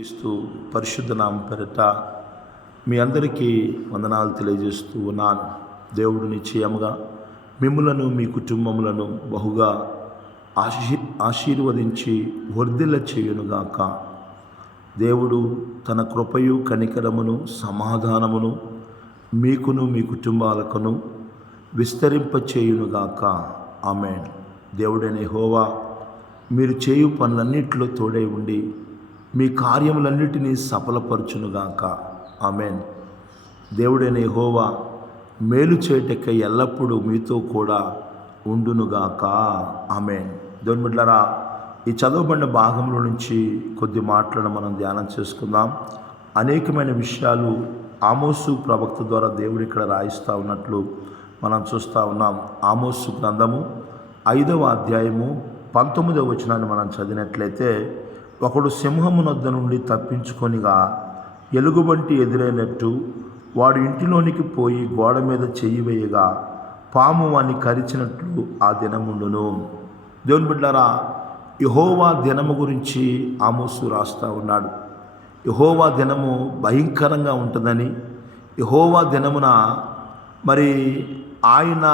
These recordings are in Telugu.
క్రీస్తు పరిశుద్ధ నామం పేరిట మీ అందరికీ వందనాలు తెలియజేస్తూ ఉన్నాను. దేవుడు నిశ్చయముగా మిమ్ములను మీ కుటుంబములను బహుగా ఆశీర్వదించి వర్ధిల్ల చేయునుగాక. దేవుడు తన కృపయు కనికరమును సమాధానమును మీకును మీ కుటుంబాలకును విస్తరింపచేయునుగాక. ఆమేన్. దేవుడైన యెహోవా మీరు చేయు పనులన్నిటిలో తోడై ఉండి మీ కార్యములన్నిటినీ సఫలపరచునుగాక. ఆమేన్. దేవుడైన యెహోవా మేలు చేయుటకై ఎల్లప్పుడూ మీతో కూడా ఉండునుగాక. ఆమేన్. దేవుని బిడ్డలారా, ఈ చదవబడిన భాగంలో నుంచి కొద్ది మాటలను మనం ధ్యానం చేసుకుందాం. అనేకమైన విషయాలు ఆమోసు ప్రవక్త ద్వారా దేవుడు ఇక్కడ రాయిస్తూ ఉన్నట్లు మనం చూస్తూ ఉన్నాం. ఆమోసు గ్రంథము 5వ అధ్యాయము 19వ వచనాన్ని మనం చదివినట్లయితే, ఒకడు సింహమునొద్ద నుండి తప్పించుకొనిగా ఎలుగుబంటి ఎదురైనట్టు వాడు ఇంటిలోనికి పోయి గోడ మీద చెయ్యి వేయగా పాము వాని కరిచినట్లు ఆ దినముండును. దేవుని బిడ్డలారా, యెహోవా దినము గురించి ఆమోసు రాస్తూ ఉన్నాడు. యెహోవా దినము భయంకరంగా ఉంటుందని, యెహోవా దినమున మరి ఆయన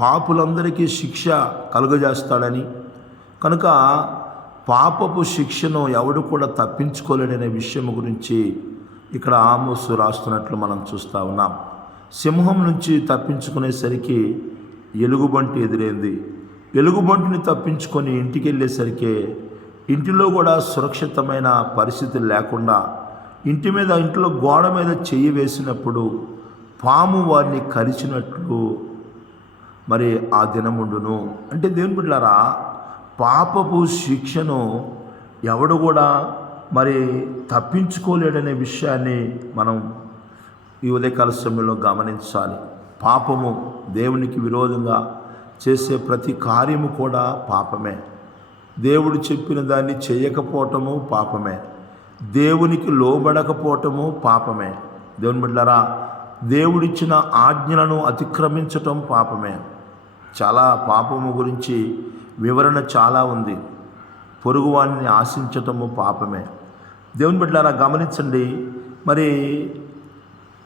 పాపులందరికీ శిక్ష కలుగజేస్తాడని, కనుక పాపపు శిక్షను ఎవడు కూడా తప్పించుకోలేడనే విషయం గురించి ఇక్కడ ఆమోసు రాస్తున్నట్లు మనం చూస్తూ ఉన్నాం. సింహం నుంచి తప్పించుకునేసరికి ఎలుగుబంటి ఎదురైంది. ఎలుగుబంటిని తప్పించుకొని ఇంటికి వెళ్ళేసరికి ఇంటిలో కూడా సురక్షితమైన పరిస్థితులు లేకుండా ఇంట్లో గోడ మీద చెయ్యి వేసినప్పుడు పాము వారిని కరిచినట్లు మరి ఆ దినముండును. అంటే దేవుని బిడ్డలారా, పాపపు శిక్షను ఎవడు కూడా మరి తప్పించుకోలేడనే విషయాన్ని మనం ఈ ఉదయకాల సమయంలో గమనించాలి. పాపము, దేవునికి విరోధంగా చేసే ప్రతి కార్యము కూడా పాపమే. దేవుడు చెప్పిన దాన్ని చేయకపోవటము పాపమే. దేవునికి లోబడకపోవటము పాపమే. దేవుని బిడ్డలారా, దేవుడిచ్చిన ఆజ్ఞలను అతిక్రమించటం పాపమే. చాలా పాపము గురించి వివరణ చాలా ఉంది. పొరుగువాడిని ఆశించటము పాపమే. దేవుని బిడ్డలారా, గమనించండి. మరి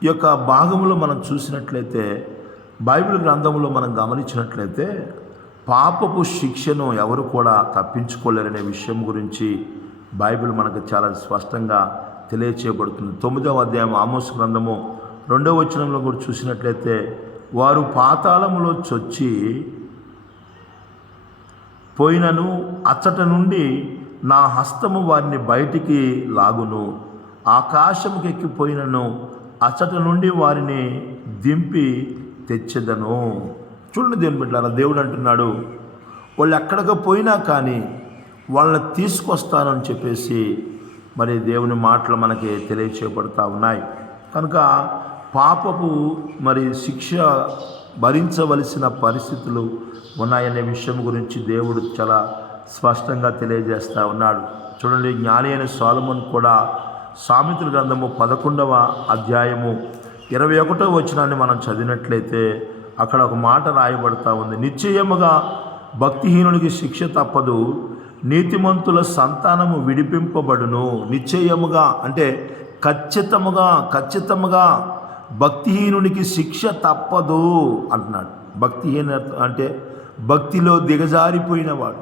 ఈ యొక్క భాగంలో మనం చూసినట్లయితే, బైబిల్ గ్రంథంలో మనం గమనించినట్లయితే పాపపు శిక్షను ఎవరు కూడా తప్పించుకోలేరనే విషయం గురించి బైబిల్ మనకు చాలా స్పష్టంగా తెలియచేయబడుతుంది. 9వ అధ్యాయం ఆమోసు గ్రంథము 2వ వచనంలో కూడా చూసినట్లయితే, వారు పాతాళములో చొచ్చి పోయినను అచ్చట నుండి నా హస్తము వారిని బయటికి లాగును, ఆకాశముకి ఎక్కిపోయినను అచ్చట నుండి వారిని దింపి తెచ్చెదను. చూడండి దేవుని బిడ్డలారా, దేవుడు అంటున్నాడు, వాళ్ళు ఎక్కడికి పోయినా కానీ వాళ్ళని తీసుకొస్తానని చెప్పేసి మరి దేవుని మాటలు మనకి తెలియచేయబడుతూ ఉన్నాయి. కనుక పాపపు మరి శిక్ష భరించవలసిన పరిస్థితులు ఉన్నాయనే విషయం గురించి దేవుడు చాలా స్పష్టంగా తెలియజేస్తూ ఉన్నాడు. చూడండి, జ్ఞాని అయిన సొలొమోను కూడా సామెతల గ్రంథము 11వ అధ్యాయము 21వ వచనాన్ని మనం చదివినట్లయితే అక్కడ ఒక మాట రాయబడతా ఉంది. నిశ్చయముగా భక్తిహీనునికి శిక్ష తప్పదు, నీతిమంతుల సంతానము విడిపింపబడును. నిశ్చయముగా అంటే ఖచ్చితముగా భక్తిహీనునికి శిక్ష తప్పదు అంటున్నాడు. భక్తిహీన అంటే భక్తిలో దిగజారిపోయినవాడు,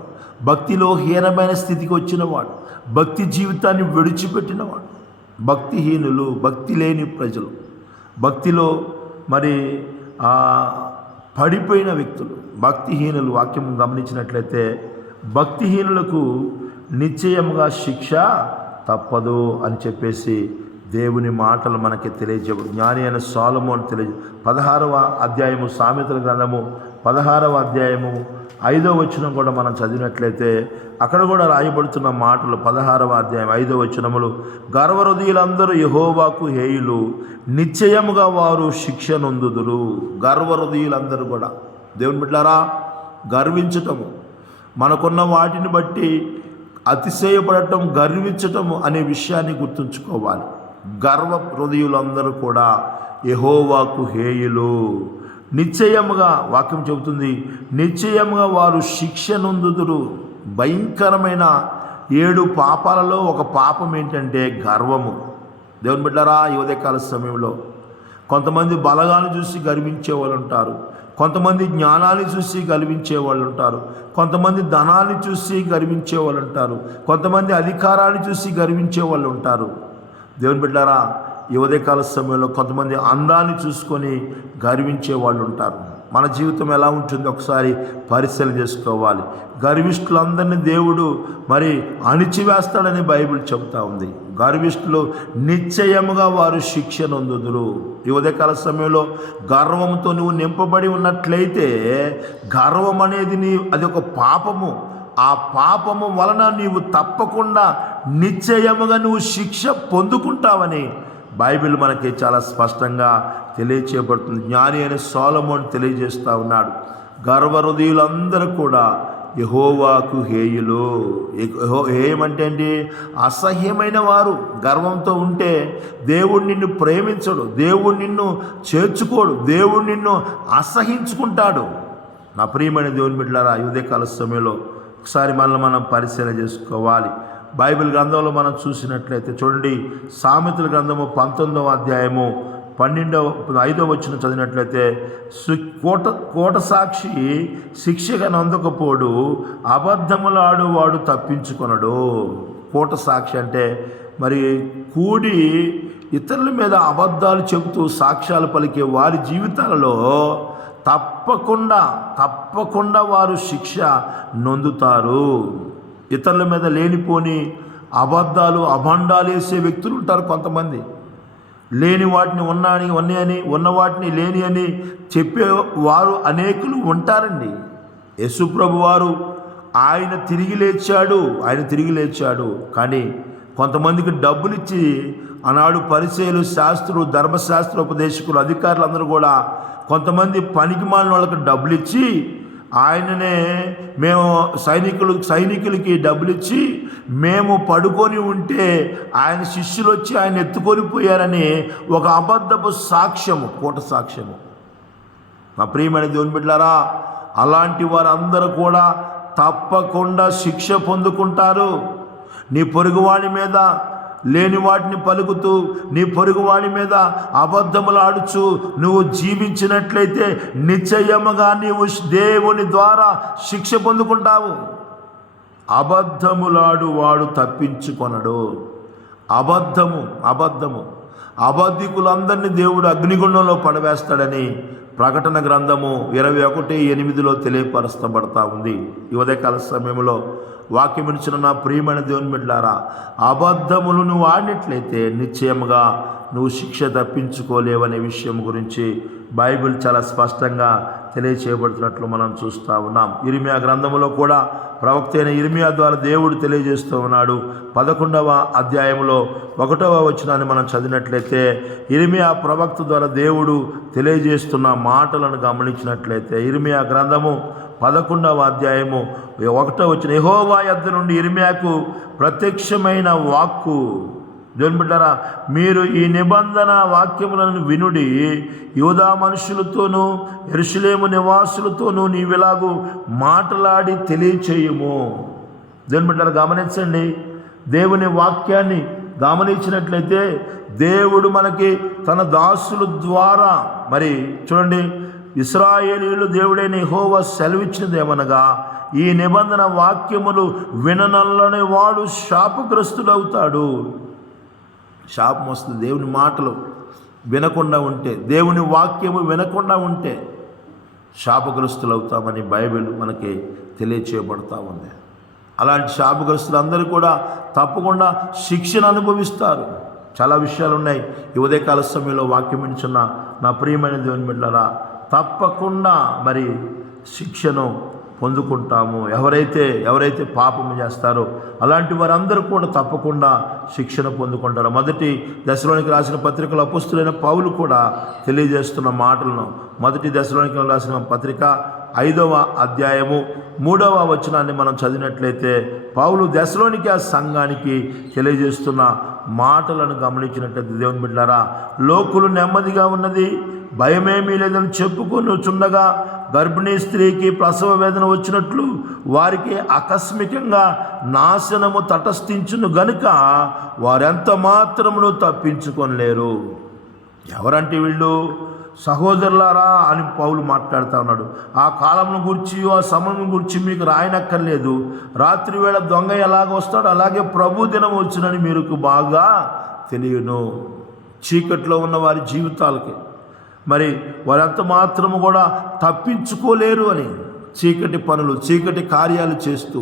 భక్తిలో హీనమైన స్థితికి వచ్చినవాడు, భక్తి జీవితాన్ని విడిచిపెట్టినవాడు. భక్తిహీనులు, భక్తి లేని ప్రజలు, భక్తిలో మరి పడిపోయిన వ్యక్తులు భక్తిహీనులు. వాక్యం గమనించినట్లయితే భక్తిహీనులకు నిశ్చయముగా శిక్ష తప్పదు అని చెప్పేసి దేవుని మాటలు మనకి తెలియజేయబడు. జ్ఞాని అయిన సొలొమోను 16వ అధ్యాయము సామెతల గ్రంథము 16వ అధ్యాయము 5వ వచనం కూడా మనం చదివినట్లయితే అక్కడ కూడా రాయబడుతున్న మాటలు 16వ అధ్యాయం 5వ వచనములు, గర్వహృదయులందరూ యెహోవాకు హేయులు, నిశ్చయముగా వారు శిక్ష నొందుదురు. గర్వహృదయులందరూ కూడా, దేవుని బిడ్డలారా, గర్వించటము, మనకున్న వాటిని బట్టి అతిశయపడటం, గర్వించటము అనే విషయాన్ని గుర్తుంచుకోవాలి. గర్వ హృదయులందరూ కూడా యెహోవాకు హేయులు. నిశ్చయముగా వాక్యం చెబుతుంది, నిశ్చయముగా వారు శిక్ష నొందుదురు. భయంకరమైన 7 పాపాలలో ఒక పాపం ఏంటంటే గర్వము. దేవుని బిడ్డలారా, ఈ ఉదయకాల సమయంలో కొంతమంది బలగాన్ని చూసి గర్వించే వాళ్ళు ఉంటారు, కొంతమంది జ్ఞానాన్ని చూసి గర్వించే వాళ్ళు ఉంటారు, కొంతమంది ధనాన్ని చూసి గర్వించే వాళ్ళు ఉంటారు, కొంతమంది అధికారాన్ని చూసి గర్వించే వాళ్ళు ఉంటారు. దేవుని బిడ్డలారా, ఈ ఉదయకాల సమయంలో కొంతమంది అందాన్ని చూసుకొని గర్వించే వాళ్ళు ఉంటారు. మన జీవితం ఎలా ఉంటుందో ఒకసారి పరిశీలన చేసుకోవాలి. గర్విష్ఠులందరినీ దేవుడు మరి అణిచివేస్తాడని బైబిల్ చెబుతా ఉంది. గర్విష్ఠులు నిశ్చయముగా వారు శిక్ష నొందుదురు. ఈ ఉదయకాల సమయంలో గర్వంతో నువ్వు నింపబడి ఉన్నట్లయితే, గర్వం అనేది అది ఒక పాపము. ఆ పాపము వలన నీవు తప్పకుండా నిశ్చయముగా నువ్వు శిక్ష పొందుకుంటావని బైబిల్ మనకి చాలా స్పష్టంగా తెలియచేయబడుతుంది. జ్ఞాని అయిన సొలొమోను తెలియజేస్తూ ఉన్నాడు, గర్వహృదయులందరూ కూడా యెహోవాకు హేయులు. హేయం అంటే ఏంటి? అసహ్యమైన వారు. గర్వంతో ఉంటే దేవుడు నిన్ను ప్రేమించడు, దేవుడు నిన్ను చేర్చుకోడు, దేవుడు నిన్ను అసహించుకుంటాడు. నా ప్రియమైన దేవుని బిడ్డలారా, ఈ ఉదయకాల సమయంలో ఒకసారి మనం పరిశీలన చేసుకోవాలి. బైబిల్ గ్రంథంలో మనం చూసినట్లయితే చూడండి, సామెతల గ్రంథము 19వ అధ్యాయము 5వ వచనం చదివినట్లయితే, కోట సాక్షి శిక్షగా నొందకపోడు, అబద్ధములాడు వాడు తప్పించుకొనడు. కోట సాక్షి అంటే మరి కూడి ఇతరుల మీద అబద్ధాలు చెబుతూ సాక్ష్యాలు పలికే వారి జీవితాలలో తప్పకుండా వారు శిక్ష నొందుతారు. ఇతరుల మీద లేనిపోని అబద్ధాలు అభండాలు వేసే వ్యక్తులు ఉంటారు. కొంతమంది లేని వాటిని ఉన్నాయని, ఉన్న వాటిని లేని అని చెప్పేవారు అనేకులు ఉంటారండి. యేసుప్రభు వారు ఆయన తిరిగి లేచాడు. కానీ కొంతమందికి డబ్బులు ఇచ్చి ఆనాడు పరిసయ్యులు, శాస్త్రులు, ధర్మశాస్త్ర ఉపదేశకులు, అధికారులు అందరూ కూడా కొంతమంది పనికి మాలిన వాళ్ళకి డబ్బులు ఇచ్చి ఆయననే మేము సైనికులకి డబ్బులు ఇచ్చి మేము పడుకొని ఉంటే ఆయన శిష్యులు వచ్చి ఆయన ఎత్తుకొని పోయారని ఒక అబద్ధపు సాక్ష్యము, కోట సాక్ష్యము. నా ప్రియమైన దేవుని బిడ్డలారా, అలాంటి వారందరూ కూడా తప్పకుండా శిక్ష పొందుకుంటారు. నీ పొరుగువాడి మీద లేని వాటిని పలుకుతూ, నీ పొరుగువాడి మీద అబద్ధములు ఆడుచు నువ్వు జీవించినట్లయితే నిశ్చయముగా నీవు దేవుని ద్వారా శిక్ష పొందుకుంటావు. అబద్ధములాడు వాడు తప్పించుకొనడు. అబద్ధము అబద్ధికులందరినీ దేవుడు అగ్నిగుండంలో పడవేస్తాడని ప్రకటన గ్రంథము 21:8 తెలియపరచబడతా ఉంది. ఈ ఉదయకాల సమయంలో వాక్యం వినిచిన నా ప్రియమైన దేవుని బిడ్డలారా, అబద్ధములు నువ్వు ఆడినట్లయితే నిశ్చయముగా నువ్వు శిక్ష తప్పించుకోలేవనే విషయం గురించి బైబిల్ చాలా స్పష్టంగా తెలియచేయబడుతున్నట్లు మనం చూస్తూ ఉన్నాం. ఇర్మియా గ్రంథంలో కూడా ప్రవక్త అయిన ఇర్మియా ద్వారా దేవుడు తెలియజేస్తూ ఉన్నాడు. 11వ అధ్యాయంలో 1వ వచనాన్ని మనం చదివినట్లయితే, ఇర్మియా ప్రవక్త ద్వారా దేవుడు తెలియజేస్తున్న మాటలను గమనించినట్లయితే, ఇర్మియా గ్రంథము 11వ అధ్యాయము 1వ వచనం, యెహోవా యొద్ద నుండి ఇర్మియాకు ప్రత్యక్షమైన వాక్కు. దేవుని బిడ్డలారా, మీరు ఈ నిబంధన వాక్యములను వినుడి, యూదా మనుషులతోనూ యెరూషలేము నివాసులతోనూ నీవిలాగు మాట్లాడి తెలియచేయుము. దేవుని బిడ్డలారా, గమనించండి. దేవుని వాక్యాన్ని గమనించినట్లయితే దేవుడు మనకి తన దాసుల ద్వారా మరి చూడండి, ఇశ్రాయేలీయులు దేవుడైన యెహోవా సెలవిచ్చినది ఏమనగా, ఈ నిబంధన వాక్యములు విననల్లని వాడు శాపగ్రస్తుడవుతాడు. శాపం వస్తుంది. దేవుని మాటలు వినకుండా ఉంటే, దేవుని వాక్యము వినకుండా ఉంటే శాపగ్రస్తులు అవుతామని బైబిల్ మనకి తెలియచేయబడతా ఉంది. అలాంటి శాపగ్రస్తులందరూ కూడా తప్పకుండా శిక్షను అనుభవిస్తారు. చాలా విషయాలు ఉన్నాయి. ఈ ఉదయకాల సమయంలో వాక్యం వినిచున్న నా ప్రియమైన దేవుని బిడ్డలారా, తప్పకుండా మరి శిక్షను పొందుకుంటాము. ఎవరైతే పాపం చేస్తారో అలాంటి వారందరూ కూడా తప్పకుండా శిక్షణ పొందుకుంటారు. మొదటి దశలోనికి రాసిన పత్రికలో అపోస్తలుడైన పౌలు కూడా తెలియజేస్తున్న మాటలను, మొదటి దశలోనికి రాసిన పత్రిక 5వ అధ్యాయము 3వ వచనాన్ని మనం చదివినట్లయితే, పౌలు దశలోనికి ఆ సంఘానికి తెలియజేస్తున్న మాటలను గమనించినట్లయితే, దేవుని బిడ్డలారా, లోకులు నెమ్మదిగా ఉన్నది భయమేమీ లేదని చెప్పుకొనుచుండగా గర్భిణీ స్త్రీకి ప్రసవ వేదన వచ్చినట్లు వారికి ఆకస్మికంగా నాశనము తటస్థించును గనుక వారెంత మాత్రమును తప్పించుకొనలేరు. ఎవరంటే వీళ్ళు? సహోదరులారా అని పౌలు మాట్లాడుతూ ఉన్నాడు. ఆ కాలంను గురించి, ఆ సమయం గురించి మీకు రాయనక్కర్లేదు. రాత్రి వేళ దొంగ ఎలాగ వస్తాడో అలాగే ప్రభు దినం వచ్చునని మీకు బాగా తెలియను. చీకట్లో ఉన్న వారి జీవితాలకి మరి వారంత మాత్రము కూడా తప్పించుకోలేరు అని చీకటి పనులు, చీకటి కార్యాలు చేస్తూ,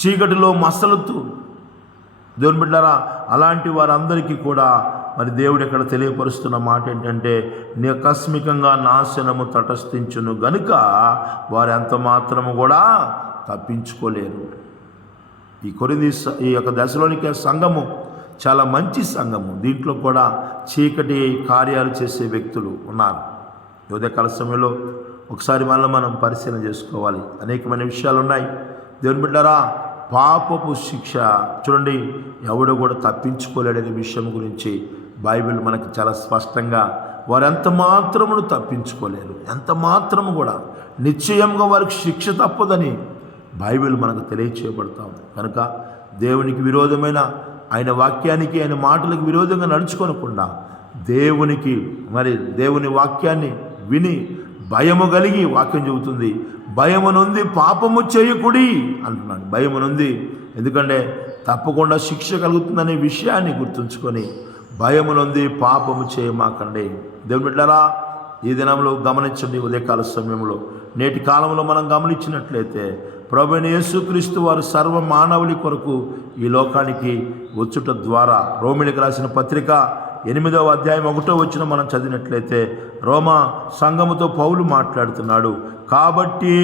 చీకటిలో మసలుతూ, దేవుని బిడ్డలారా, అలాంటి వారందరికీ కూడా మరి దేవుడు ఇక్కడ తెలియపరుస్తున్న మాట ఏంటంటే, ఆకస్మికంగా నాశనము తటస్థించును గనుక వారు ఎంత మాత్రము కూడా తప్పించుకోలేరు. ఈ యొక్క దశలోనికే సంఘము చాలా మంచి సంఘము. దీంట్లో కూడా చీకటి కార్యాలు చేసే వ్యక్తులు ఉన్నారు. ఉదయకాల సమయంలో ఒకసారి మనం పరిశీలన చేసుకోవాలి. అనేకమైన విషయాలు ఉన్నాయి. దేవుని బిడ్డలారా, పాపపు శిక్ష చూడండి, ఎవడు కూడా తప్పించుకోలేడనే విషయం గురించి బైబిల్ మనకి చాలా స్పష్టంగా, వారు ఎంత మాత్రమును తప్పించుకోలేరు, ఎంత మాత్రము కూడా నిశ్చయంగా వారికి శిక్ష తప్పదని బైబిల్ మనకు తెలియచేయబడతా ఉంది. కనుక దేవునికి విరోధమైన ఆయన వాక్యానికి, ఆయన మాటలకు విరోధంగా నడుచుకోనకుండా దేవుని వాక్యాన్ని విని భయము కలిగి, వాక్యం చెబుతుంది, భయము నొంది పాపము చేయకుడి అంటున్నాడు. భయము నొంది, ఎందుకంటే తప్పకుండా శిక్ష కలుగుతుందనే విషయాన్ని గుర్తుంచుకొని భయము నొంది పాపము చేయమాకండి. దేవుని బిడ్డలారా, ఈ దినంలో గమనించండి. ఉదయకాల సమయంలో, నేటి కాలంలో మనం గమనించినట్లయితే ప్రభువైన యేసుక్రీస్తు వారు సర్వ మానవుని కొరకు ఈ లోకానికి వచ్చుట ద్వారా, రోమిలికి రాసిన పత్రిక 8వ అధ్యాయం 1వ వచనం మనం చదివినట్లయితే రోమా సంఘముతో పౌలు మాట్లాడుతున్నాడు. కాబట్టి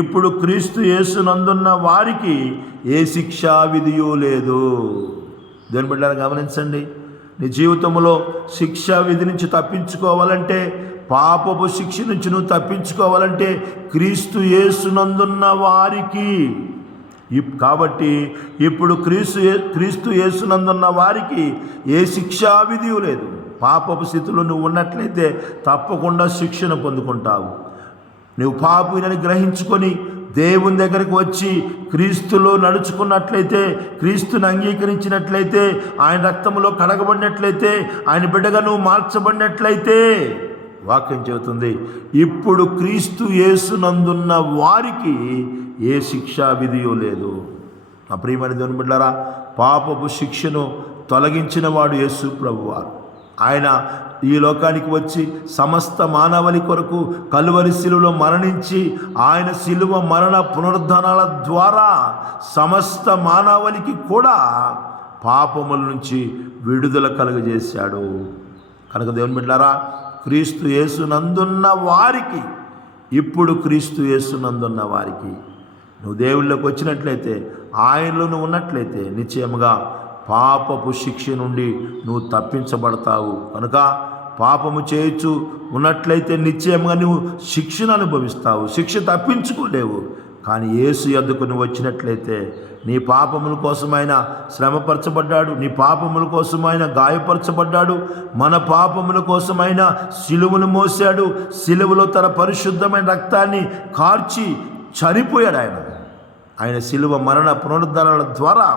ఇప్పుడు క్రీస్తు యేసునందున్న వారికి ఏ శిక్షా విధియూ లేదు. దేని బిడ్డలారా గమనించండి, నీ జీవితంలో శిక్షా విధి నుంచి తప్పించుకోవాలంటే, పాపపు శిక్ష నుంచి నువ్వు తప్పించుకోవాలంటే క్రీస్తు యేసునందున్న వారికి, కాబట్టి ఇప్పుడు క్రీస్తు యేసునందున్న వారికి ఏ శిక్షా విధి లేదు. పాపపు స్థితిలో నువ్వు ఉన్నట్లయితే తప్పకుండా శిక్షను పొందుకుంటావు. నువ్వు పాపినని గ్రహించుకొని దేవుని దగ్గరికి వచ్చి క్రీస్తులో నడుచుకున్నట్లయితే, క్రీస్తుని అంగీకరించినట్లయితే, ఆయన రక్తంలో కడగబడినట్లయితే, ఆయన బిడ్డగా నువ్వు మార్చబడినట్లయితే, వాక్యం చెబుతుంది, ఇప్పుడు క్రీస్తు యేసునందున్న వారికి ఏ శిక్షా విధియో లేదు. నా ప్రియమైన దేవుని బిడ్డలారా, పాపపు శిక్షను తొలగించిన వాడు యేసు ప్రభువారు. ఆయన ఈ లోకానికి వచ్చి సమస్త మానవాళి కొరకు కలువరి శిలువలో మరణించి, ఆయన శిలువ మరణ పునరుద్ధానాల ద్వారా సమస్త మానవాళికి కూడా పాపముల నుంచి విడుదల కలుగజేశాడు. కనుక దేవుని బిడ్డలారా, క్రీస్తు యేసునందున్న వారికి, ఇప్పుడు క్రీస్తు యేసునందున్న వారికి నువ్వు దేవుళ్ళకి వచ్చినట్లయితే, ఆయనలో నువ్వు ఉన్నట్లయితే నిశ్చయముగా పాపపు శిక్ష నుండి నువ్వు తప్పించబడతావు. కనుక పాపము చేయొచ్చు ఉన్నట్లయితే నిశ్చయంగా నువ్వు శిక్షను అనుభవిస్తావు, శిక్ష తప్పించుకోలేవు. కానీ యేసు యొద్దకు నువ్వు వచ్చినట్లయితే నీ పాపముల కోసమైన శ్రమపరచబడ్డాడు, నీ పాపముల కోసమైన గాయపరచబడ్డాడు, మన పాపముల కోసమైన సిలువను మోసాడు, సిలువలో తన పరిశుద్ధమైన రక్తాన్ని కార్చి చనిపోయాడు. ఆయన సిలువ మరణ పునరుద్ధరణల ద్వారా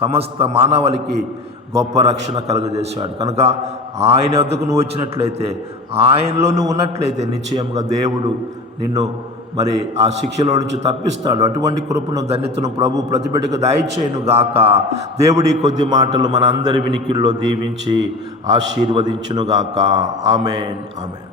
సమస్త మానవాళికి గొప్ప రక్షణ కలుగజేశాడు. కనుక ఆయన వద్దకు నువ్వు వచ్చినట్లయితే, ఆయనలో నువ్వు ఉన్నట్లయితే నిశ్చయంగా దేవుడు నిన్ను మరి ఆ శిక్షలో నుంచి తప్పిస్తాడు. అటువంటి కృపను, ధన్యతను ప్రభు ప్రతి బిడ్డకు దయచేయును గాక. దేవుడి కొద్ది మాటలు మన అందరి వినికిల్లో దీవించి ఆశీర్వదించును గాక. ఆమేన్, ఆమేన్.